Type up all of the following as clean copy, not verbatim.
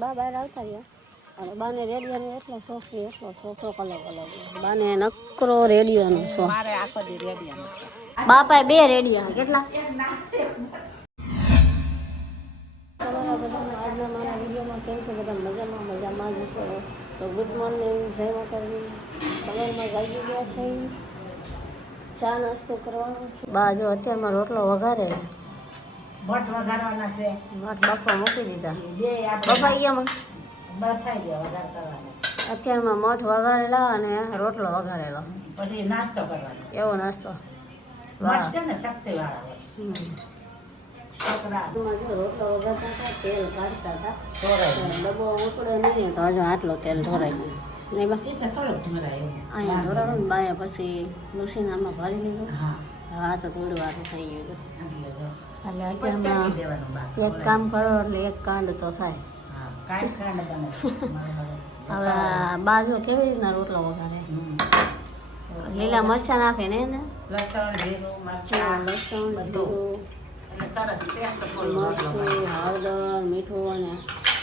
બા બહાર આવતા રહ્યા અને બાને રેડિયોનો એટલો શોખ અલગ અલગ બાને નકરો રેડિયોનો શોખ મારે આખો દી રેડિયોનો શોખ બાપાએ 2 રેડિયા કેટલા આજના મારા વિડીયોમાં કેમ છે બધા મજામાં જ છો તો ગુડ મોર્નિંગ જય માતાજી સવારમાં જાગી ગયા છે ચા નાસ્તો કરવાનો છે બા જો અત્યારમાં રોટલો વઘારે મઠ વઘારવાના છે મઠ બાફવા મૂકી દીધા બે બફાઈ ગયા બફાઈ ગયા વઘાર કરવાના અત્યારમાં મઠ વઘારેલા અને રોટલો વઘારેલો પછી નાસ્તો કરવાનો એવો નાસ્તો મઠ છે ને શક્તિ વાળા છોકરા રોટલો વઘારતા હતા તેલ કાઢતા હતા ઢોરાય ડબ્બો ઉકળે નહીં તો હજુ આટલો તેલ ઢોરાઈ ગયો નહીં બા એ તો થોડોક ઢોરાય અહીંયા ઢોરાણું બાયા પછી લુસીને આમાં ભરી લીધું હા હા તો થોડી વાર થઈ ગયું હતું એટલે પછી અત્યારમાં દેવાનું બા એક કામ કરો એટલે એક કાંડ તો થાય હા કાંઈ ખાંડ બને હવે બાજુ કેવી રીતના રોટલો વઘારે લીલા મરચાં નાખે ને લસણ જીરું મરચાં લસણ જીરું એટલે સરસ ટેસ્ટ ફૂલ રોટલો મરચું હળદર મીઠું અને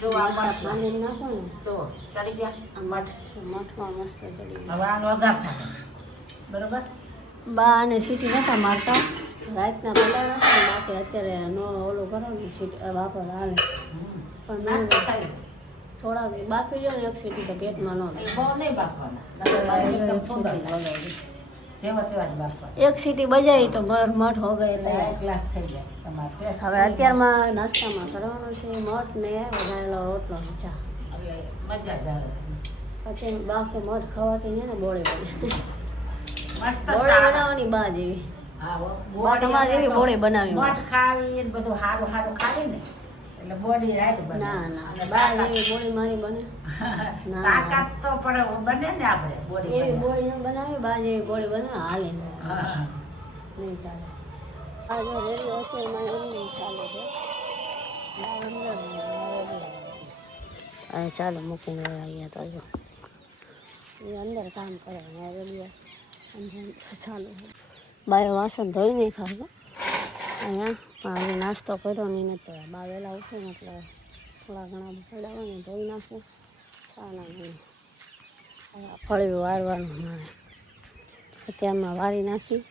જો આ પાણી નાખો ને જો ચડી ગયા આ મઠમાં મસ્ત ચડી હવે આનો વઘાર થાય બરોબર બા અને સીટી નતા મારતા રાતના પહેલાં નાખે બાકી અત્યારે નો ઓલું કરો ને સીટી વાપર હાલે પણ નાસ્તો થાય થોડાક બાફી જો ને એક સીટી તો પેટમાં ન બહુ નહીં બાફવાના એક સીટી વગાડી જેવા તેવા જ બાફવાના એક સીટી બજાવી તો મઠ હો ગઈ એટલે એક ગ્લાસ થઈ જાય તમારે ટેસ્ટ હવે અત્યારમાં નાસ્તામાં કરવાનું છે મઠ ને વઘારેલો રોટલો ચા એટલે મજા જ આવે પછી બાકી મઠ ખાવાથી ને બોળી બને મસ્ત બોળી બનાવવાની બા જેવી હા બા તમારે જેવી બોળી બનાવી મઠ ખાવી ને બધું સારું સારું ખાવી ને એટલે બોડી રાઈટ બને ના ના બા જેવી બોળી મારી બને ના. તાકાત તો પણ બને ને આપણે બોડી એવી બને બોળી ન બનાવી બા જેવી બોળી બને હાલે હા નહીં ચાલે આ જો રેડિયો અત્યારમાં એમની ચાલે છે અહીં ચાલો મૂકીને અહીંયા તો જો એ અંદર કામ કરે ને રેડિયો અંદર ચાલુ બારે વાસણ ધોઈ નહીં ખાય અહીંયા આજે નાસ્તો કર્યો નહીં તો બા વહેલા ઉઠે ને એટલે થોડા ઘણા પડ્યા હોય ને ધોઈ નાખું ચાના નહીં ફળિયું વારવાનું મારે અત્યારમાં વારી નાખી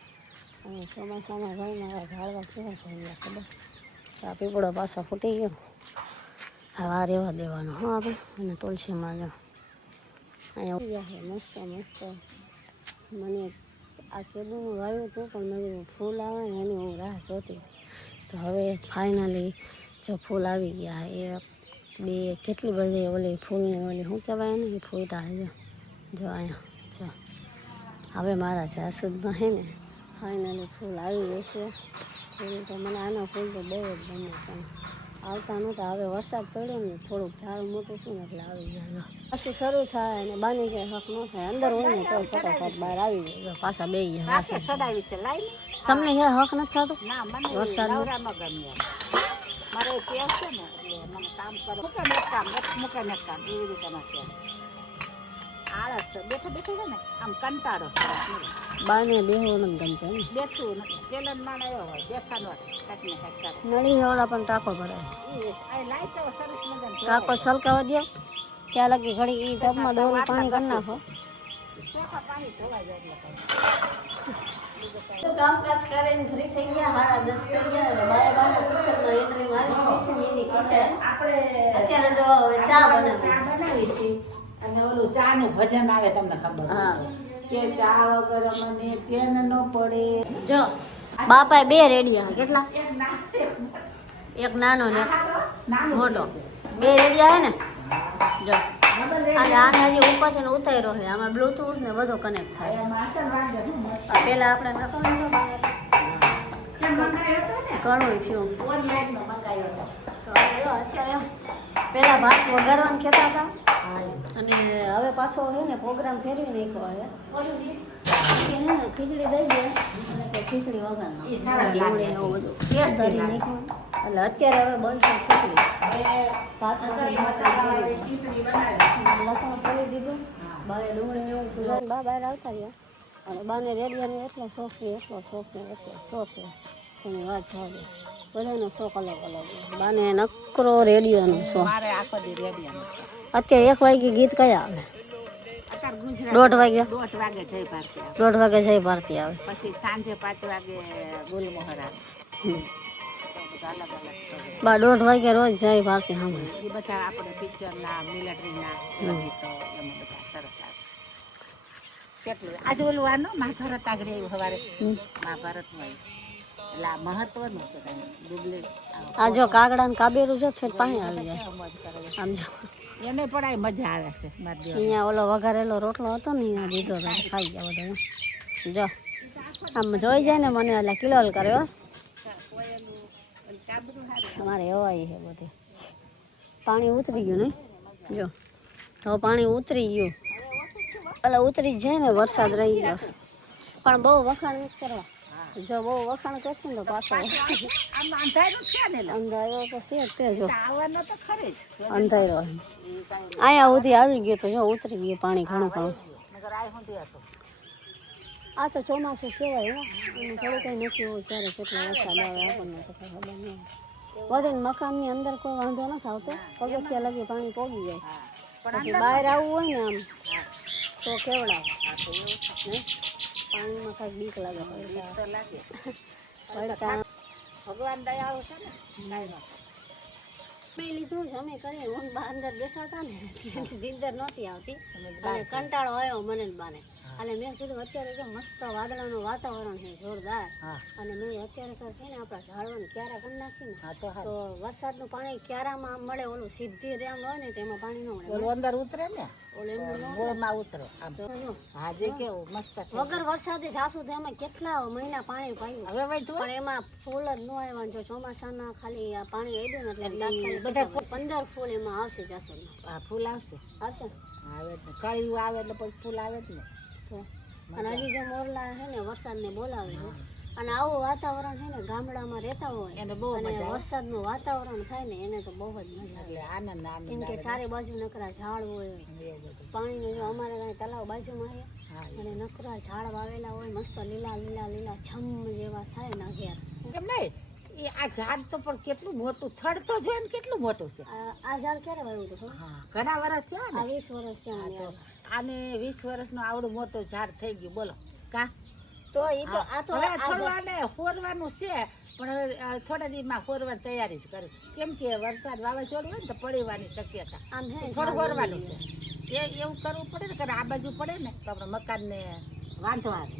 અને ચોમાસામાં ભાઈ મારા ઝાડવા કેવા થઈ ગયા ખબર આ પીપળો પાછો ફૂટી ગયો આ રહેવા દેવાનો હા આપણે અને તુલસીમાં જો અહીંયા છે મસ્ત મસ્ત મને આ કેદુનું વાવ્યું હતું પણ મને ફૂલ આવે ને એની હું રાહ જોતી તો હવે ફાઇનલી જો ફૂલ આવી ગયા એ બે કેટલી બધી ઓલી ફૂલની ઓલી શું કહેવાય ને એ ફૂટા જો અહીંયા જો હવે મારા જાસૂદમાં છે ને ફાઇનલી ફૂલ આવી જશે ફૂલ તો મને આના ફૂલ તો બહુ જ ગમે પણ આવતા નહોતા હવે વરસાદ પડ્યો ને થોડુંક ઝાડ મોટું છે ને એટલે આવી જાય પાછું શરૂ થાય અને બાની કંઈ હક ન થાય અંદર હોય ને તો ફટાફટ બહાર આવી જાય પાછા બે ગયા ચડાવી છે લાઈ તમને ક્યાં હક નથી થતું ના મને વરસાદ નવરામાં ગમે મારે કેસ છે ને એટલે મને કામ કરો મૂકે ને કામ એવી રીતે નથી આળસ બેઠા બેઠા છે ને આમ કંટાળો બાને બેહવું નથી ગમતું ને બેઠું નથી પેલો માણ આવ્યો હોય બેઠાનો કાંઈક ને કાંઈક કરે નળી જેવડા પણ ટાંકો પડે આ લાઈ તો સરસ મજાનું ટાંકો છલકાવા દો ત્યાં લગી ઘડી એ ટબમાં ડોલું પાણી કરી નાખો ચોખા પાણી ધોવાઈ જાય એટલે કામકાજ કરીને ફ્રી થઈ ગયા 10:30 થઈ ગયા અને બાય બાને કિચનમાં એન્ટ્રી મારી દીધી છે મિની કિચન અત્યારે જો હવે ચા બનાવી છે અને ઓલું ચા નું ભજન આવે તમને ખબર હા કે ચા વગર મને ચેન ન પડે જો બાપાએ 2 રેડિયા કેટલા એક નાનો ને એક મોટો 2 રેડિયા હે ને જો અને આને હજી ઉપર છે ને ઉતાર્યો છે આમાં બ્લૂટૂથ ને બધું કનેક્ટ થાય આ પહેલા આપણે નતો ને ઘણું થયું અત્યારે પહેલા ભાત વઘારવાનું કહેતા હતા અને હવે પાછો છે ને પ્રોગ્રામ ફેરવી નાખ્યો છે ને ખીચડી દઈ દે અને ખીચડી વઘારવાનું એવું બધું ધરી નાખ્યું એટલે અત્યારે હવે બંધ છે ખીચડી લસણ પડી દીધું બારે ડુંગળી એવું સુધારી બા બહાર આવતા રહ્યા અને બાને રેડિયાનો એટલો શોખ એની વાત ચાલે બધાનો શોખ અલગ અલગ હોય. બાને નકરો રેડિયોનો શોખ. મારે આખો દી રેડિયાનો છે. અત્યારે 1 વાગે ગીત કયા આવે? અત્યારે ગુજરાતી 1:30 વાગે. 1:30 વાગે જય ભારતી આવે. 1:30 વાગે જય ભારતી આવે. પછી સાંજે 5 વાગે ગુલમોહર આવે. હમ. તો બધા અલગ અલગ પ્રોગ્રામ. બા 1:30 વાગે રોજ જય ભારતી સાંભળે. એ બધા આપણે પિક્ચરના મિલિટરીના એવા ગીતો એમાં બધા સરસ આવે. કેટલું આજે ઓલું આનો મહાભારત આગળ આવ્યું સવારે. મહાભારતમાં આવ્યું. એટલે આ મહત્વનું છે કાંઈ ડુબલી આ જો કાગડા ને કાબેરું જો છે પાણી આવી જાય. મોજ કરે છે. આમ જો એને પણ આ મજા આવે છે મારી દેવાની. અહીંયા ઓલો વઘારેલો રોટલો હતો ને અહીંયા દીધો તો ખાઈ ગયા બધા. જો આમ જોઈ જાય ને મને એટલે કિલોલ કર્યો. અમારે એવાય છે બધે. પાણી ઉતરી ગયું નહીં જો. હવે પાણી ઉતરી ગયું એટલે ઉતરી જ જાય ને વરસાદ રહી ગયો. પણ બહુ વખાણ નથી કરવા. જો બહુ વખાણ કરશે ને તો પાછો આમ અંધારું છે ને એટલે. અંધારો તો છે જ તે જો આવવાનો તો ખરી જ. અંધારો એ કાંઈ અહીંયા સુધી આવી ગયું તો જો ઉતરી ગયું પાણી ઘણું ઘણું. નગર આ સુધી હતો. આ તો ચોમાસું કહેવાય ને એનું થોડું કંઈ નથી હોય ત્યારે કેટલો વરસાદ આવે આપણને તો કંઈ ખબર નહીં. વધે મકાનની અંદર કોઈ વાંધો નથી આવતો. પગથિયા લગી પાણી પોગી જાય. પછી બહાર આવવું હોય ને આમ તો કેવડાવે. પાણીમાં કાંઈક બીક લાગે. બીક તો લાગે. પડકા ભગવાન દયાળુ છે ને કાંઈ મેં લીધું જ અમે કરીએ. હું બા અંદર બેઠા હતા ને નીંદર નહોતી આવતી અને કંટાળો આવ્યો મને જ બાને. એટલે મેં કીધું અત્યારે જો મસ્ત વાદળાનું વાતાવરણ છે જોરદાર. અને મેં અત્યારે તો છે ને આપણા ઝાડવાને ક્યારા કરી નાખીને તો વરસાદનું પાણી ક્યારામાં આમ મળે. ઓલું સીધી રેમ હોય ને તો એમાં પાણી ન મળે. ઓલું અંદર ઉતરે ને ઓલું એમ ન મૂળમાં ઉતરે. આમ તો જો હાજે કેવું મસ્ત છે. વગર વરસાદે જાસુ તો અમે કેટલા મહિના પાણી પાયું હવે ભાઈ તું પણ એમાં ફૂલ જ ન આવ્યા. જો ચોમાસાના ખાલી આ પાણી આવ્યું ને એટલે તાત્કાલિક બધા 15 ફૂલ એમાં આવશે જાસુ. આ ફૂલ આવશે. આવશે આવે જ ને કળિયું આવે એટલે પછી ફૂલ આવે જ ને. તો અને હજી જો મોરલા છે ને વરસાદને બોલાવે છે. અને આવું વાતાવરણ છે ને ગામડામાં રહેતા હોય એને બહુ અને મજા આવે. વરસાદનું વાતાવરણ થાય ને એને તો બહુ જ મજા આવે. એટલે આનંદ આનંદ કેમ કે ચારે બાજુ નકરા ઝાડ હોય. એવું બધું. પાણીનું જો અમારે કાંઈ તલાવ બાજુમાં છે હા અને નકરા ઝાડ વાવેલા હોય મસ્ત લીલા લીલા લીલા છમ જેવા થાય ને ઘેર. એમ નહીં એ આ ઝાડ તો પણ કેટલું મોટું થડ તો છે ને કેટલું મોટું છે. આ ઝાડ ક્યારે વાવ્યું હતું ખબર? હા ઘણા વર્ષ થયા આ ને. 20 વર્ષ હા, થયા તો આને 20 વર્ષનું આવડું મોટું ઝાડ થઈ ગયું બોલો કા. તો એ તો આ તો હવે આ થોડું આને ખોરવાનું છે પણ હવે થોડા દિવસમાં ખોરવાની તૈયારી જ કરી. કેમ કે વરસાદ વાવાઝોડું હોય ને તો પડવાની શક્યતા. આમ છે ને થોડું ખોરવાનું છે. એવું કરવું પડે ને કે આ બાજુ પડે ને તો આપણે મકાનને વાંધો આવે.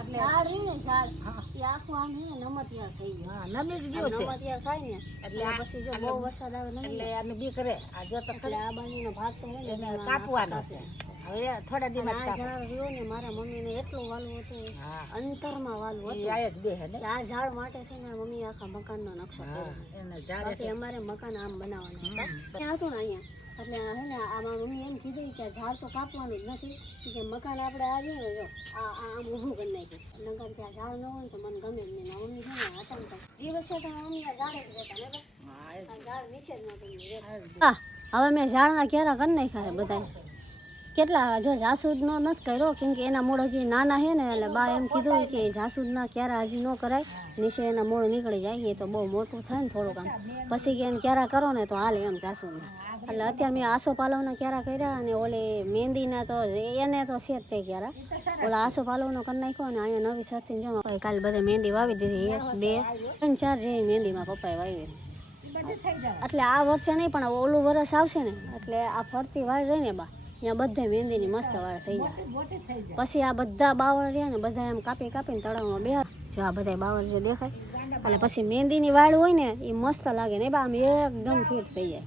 એટલે ઝાડ રહ્યું ને ઝાડ હા એ આખું આમ છે ને નમતિયાર થઈ ગયું. હા નમી જ ગયું છે. નમતિયાર થાય ને એટલે એટલે પછી જો બહુ વરસાદ આવે નમી એટલે જાય. આને બીક રહે. આ જો તો એટલે આ બાજુનો ભાગ તો હોય ને એને એમાં કાપવાનો કાપે. છે. હવે થોડા અને દિવસ આ કાપો. ઝાડ રહ્યું ને મારા મમ્મીને એટલું વાલું હતું હા અંતરમાં વાલું એ હતું આય જ બે હે ને. કે આ ઝાડ માટે છે ને મમ્મી આખા મકાનનો નકશો હા કર્યો. એને ઝાડ બાકી અમારે મકાન આમ બનાવવાના હતા. ત્યાં હતું ને અહીંયા એટલે આ હે ને આ મારી મમ્મી એમ કીધું કે આ ઝાડ તો કાપવાનું જ નથી. કે મકાન આપણે આવીએ ને જો આ આમ ઊભું કરી નાખ્યું. નગર કે આ ઝાડ ન હોય તો મને ગમે જ નહીં. મમ્મી છે ને હતા ને તો દિવસે તો મમ્મી આ ઝાડ જ રહેતા ને આ ઝાડ નીચે જ નતું. હા હવે મેં ઝાડના ક્યારા કરી નાખ્યા છે બધા. કેટલા જો જાસૂદનો નથી કર્યો કેમ કે એના મૂળ હજી નાના છે ને એટલે બા એમ કીધું કે જાસૂદના ક્યારા હજી ન કરાય. નીચે એના મૂળ નીકળી જાય એ તો બહુ મોટું થાય ને થોડુંક આમ પછી કે એને ક્યારા કરો ને તો હાલે એમ જાસૂદના. એટલે અત્યારે મેં આસો પાલવના ક્યારા કર્યા અને ઓલી મહેંદીના તો એને તો છે જ તે ક્યારા. ઓલા આસો પાલવનો કરી નાખ્યો અને અહીંયા નવી સાથે જો કાલે બધે મહેંદી વાવી દીધી 1 2 3 4 જેવી મહેંદીમાં પપ્પાએ વાવી. એટલે આ વર્ષે નહીં પણ ઓલું વરસ આવશે ને એટલે આ ફરતી વાળ રહી ને બા ત્યાં બધે મહેંદીની મસ્ત વાળ થઈ જાય. પછી આ બધા બાવળ રહ્યા ને બધા એમ કાપી કાપીને તળાવમાં બેહાર જો આ બધા બાવળ જે દેખાય એટલે પછી મહેંદીની વાળ હોય ને એ મસ્ત લાગે ને બા આમ એકદમ ફિટ થઈ જાય.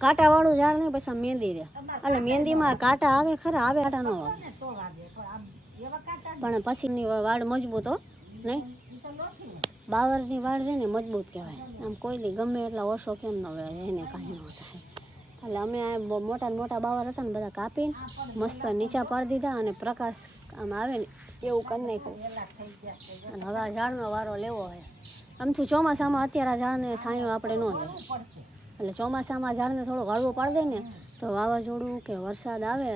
કાંટાવાળું ઝાડ નહીં પછી આમ મહેંદી રહે એટલે મહેંદીમાં કાંટા આવે ખરા આવે કાંટા ન આવે પણ પછીની વાળ મજબૂત હો નહીં. બાવરની વાળ છે ને મજબૂત કહેવાય. આમ કોઈની ગમે એટલા વર્ષો કેમ ન હોય એને કાંઈ ન થાય. એટલે અમે આ મોટા ને મોટા બાવર હતા ને બધા કાપીને મસ્ત નીચા પાડી દીધા અને પ્રકાશ આમ આવે ને એવું કરી નાખ્યું. અને હવે આ ઝાડનો વારો લેવો હોય. આમથી ચોમાસામાં અત્યારે આ ઝાડને સાંયો આપણે ન લઈએ એટલે ચોમાસામાં ઝાડને થોડુંક હળવું પાડી દે ને તો વાવાઝોડું કે વરસાદ આવે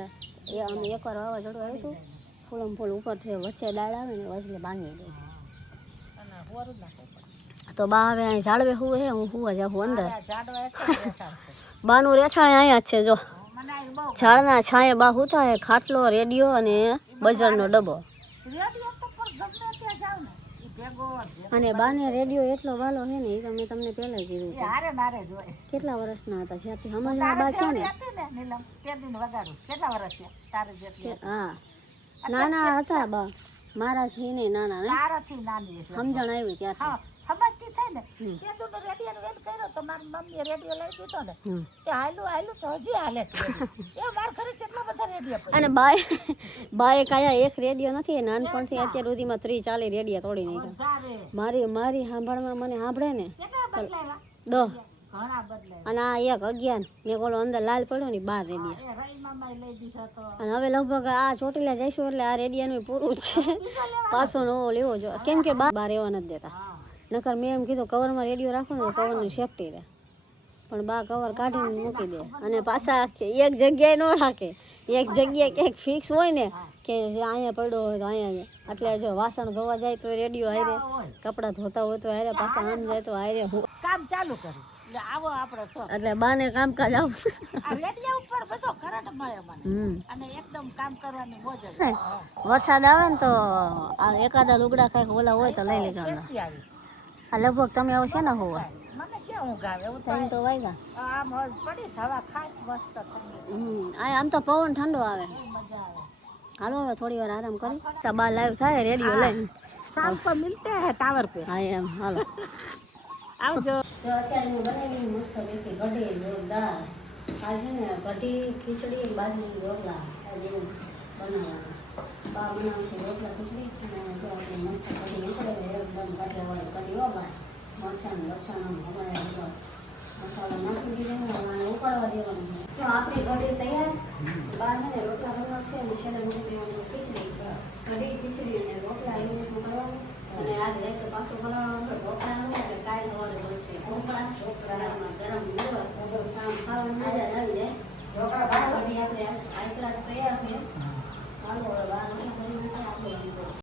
એ અમે એકવાર વાવાઝોડું આવ્યું હતું ફૂલમ ફૂલ ઉપરથી વચ્ચે ડાળ આવે ને વચ્ચે ભાંગી દે. હોરું નાખવું પડે. તો બા હવે અહીં ઝાડવે હુવે હે, હું હુવા જાઉં અંદર. આ ઝાડવા એટલે બેસાડશે. બાનું રેઠાણે અહીંયા જ છે જો, મને આ બહુ ઝાડના છાંયે બા હુતા હે, ખાટલો, રેડિયો અને બજારનો ડબ્બો. રેડિયો તો પણ ગમે ત્યાં જાવ ને એ ભેગો જ. અને બાને રેડિયો એટલો વાલો હે ને, એ તો મેં તમને પહેલા કીધું. એ હારે મારે જ હોય. કેટલા વર્ષના હતા જ્યાંથી સમજવા બા છે ને? હતી ને નીલમ તે દિન વગાડું. કેટલા વર્ષ છે તારે જેટલી? હા, નાના હતા બા મારાથી ને નાના ને, તારાથી નાની એટલે સમજણ આવી ત્યારથી. હા સમજતી થઈ ને તે તો રેડિયો વેલ કર્યો તો મારી મમ્મીએ રેડિયો લઈ દીધો ને તે હાલું તો હજી હાલે છે એ માર ઘરે કેટલા બધા રેડિયો પડ્યા. અને બાએ કાયા એક રેડિયો નથી, એ નાનપણથી અત્યાર સુધીમાં 30-40 રેડિયો તોડી નાખ્યા. તારે મારી સાંભળમાં મને સાંભળે ને કેટલા બદલાયા? 10, ઘણા બદલાયા. અને આ એક 11 ને ઓલો અંદર લાલ પડ્યો ને 12 રેડિયો. એ રઈ મામાએ લઈ દીધો તો અને હવે લગભગ આ ચોટીલા જઈશું એટલે આ રેડિયાનું પૂરું છે, પાછો નવો લેવો જો, કેમ કે બા રહેવા નથી દેતા. નકર મેં એમ કીધું કવરમાં રેડિયો રાખો ને, કવરની સેફટી રહે, પણ બા કવર કાઢીને મૂકી દે. અને પાછા એક જગ્યાએ ન રાખે, એક જગ્યાએ ક્યાંક ફિક્સ હોય ને કે જે અહીંયા પડ્યો હોય તો અહીંયા, એટલે જો વાસણ ધોવા જાય તો રેડિયો હારે, કપડાં ધોતા હોય તો હારે, પાછા આમ જાય તો હારે. કામ ચાલુ કર્યું એટલે આવો આપણો શોખ. એટલે બાને કામકાજ આવું. આ રેડિયો ઉપર બધો કરંટ મળે મને અને એકદમ કામ કરવાની મોજ જ. વરસાદ આવે ને તો આ એકાદા લુગડા કાંઈક ઓલા હોય તો લઈ લેજો. કેસથી આવીશ. આ લગભગ તમે આવો છે ને હોવા મને ક્યાં ઊંઘ આવે એવું ટાઈમ તો વાગ્યા. આમ પડીશ હવા ખાસ મસ્ત ઠંડી આમ તો પવન ઠંડો આવે. મજા આવે. હાલો હવે થોડી વાર આરામ કરી, તો બા લાઈવ થાય રેડિયો લઈને. શામ પર મિલતે હે ટાવર पे. હા એમ હાલો આવજો. તો અત્યારે હું બનાવી મસ્ત બેઠી કઢી જોરદાર. આ છે ને કઢી ખીચડી બાજરીના રોટલા એવું બનાવવાનું. બા બનાવશે રોટલા ખીચડી અને જો આપણે મસ્ત કઢી નીકળે એકદમ કાઠિયાવાડી કઢી હો બા. મરચાં હમારે મસાલો નાખી દીધો અને ઉકાળવા દેવાનું. તો આપણી કઢી તૈયાર. બા છે ને રોટલા કરવા છે અને છેલ્લે મૂકી દેવાનું ખીચડી, કઢી ખીચડી અને રોટલા એવી રીતનું કરવાનું. અને આજ રાતે પાછું બનાવવાનું ઢોકળાનું એટલે કાંઈ નવાનું હોય છે. ઢોકળા ગરમ ખાવાનું મજા